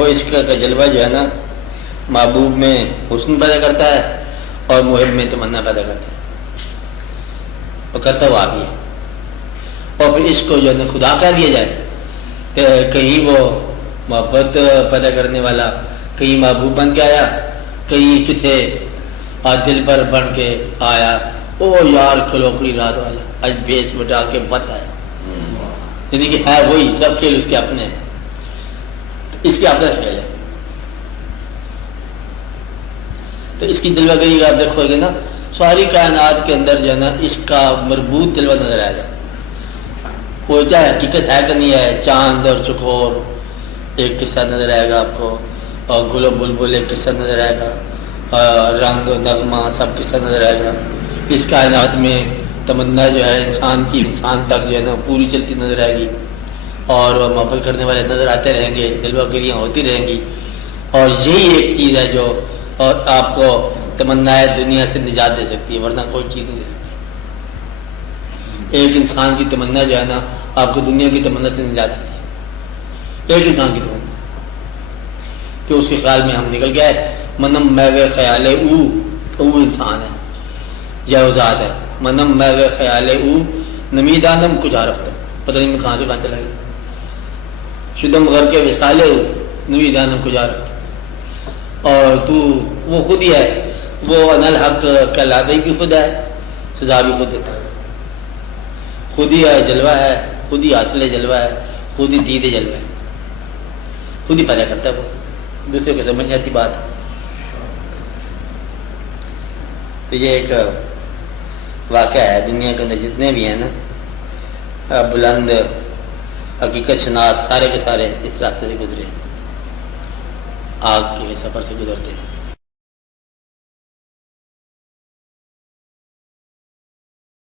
وہ عشق کا جلوہ جو ہے نا محبوب میں حسن پیدا کرتا ہے اور محب میں تمنا پیدا کرتا ہے، وہ کرتا ہوا بھی ہے۔ اور پھر اس کو جو ہے نا خدا کہہ دیا جائے کہ کہیں وہ محبت پیدا کرنے والا کہیں محبوب بن کے آیا، کہیں کتنے دل پر بن کے آیا، او یار کھلوکڑی رات والا آج بیس بٹا کے بت آیا، یعنی کہ ہے وہی، سب کھیل اس کے اپنے ہیں، اس کے اپنا کھیل ہے۔ تو اس کی جلوہ گری آپ دیکھو گے نا ساری کائنات کے اندر جو ہے نا اس کا مربوط جلوہ نظر آئے گا۔ وہ چاہے حقیقت ہے کہ نہیں ہے، چاند اور چکور ایک قصہ نظر آئے گا آپ کو، اور گل و بلبل ایک قصہ نظر آئے گا، رنگ و نغمہ سب قصہ نظر آئے گا۔ اس کائنات میں تمنا جو ہے انسان کی انسان تک جو ہے نا پوری چلتی نظر آئے گی، اور وہ محبت کرنے والے نظر آتے رہیں گے، جلوہ گریاں ہوتی رہیں گی۔ اور یہی ایک چیز ہے جو اور آپ کو تمنا دنیا سے نجات دے سکتی ہے، ورنہ کوئی چیز نہیں دے سکتی۔ ایک انسان کی تمنا جو ہے نا آپ کو دنیا کی تمنا سے نجات دیتی ہے، ایک انسان کی تمنا کہ اس کے خیال میں ہم نکل گئے، منم میں خیال او انسان ہے یا ذات ہے، منم میں خیال او نمیدانم کچھ عرفتم، پتہ نہیں میں کہاں سے کہاں چلا گیا، شدم غر کے وصالے او نمیدانم کچھ عرفتم، اور تو وہ خود ہی ہے، وہ انل حق کہلاتے بھی خود ہے، سزا بھی خود دیتا ہے، خود ہی ہے جلوہ ہے، خود ہی حاصل جلوہ ہے، خود ہی دید جلوہ ہے، خود ہی پیدا کرتا ہے، وہ دوسرے کو سمجھ آتی بات ہے۔ تو یہ ایک واقعہ ہے، دنیا کے اندر جتنے بھی ہیں نا بلند حقیقت شناس سارے کے سارے اس راستے سے گزرے، آگ کے سفر سے گزرتے ہیں۔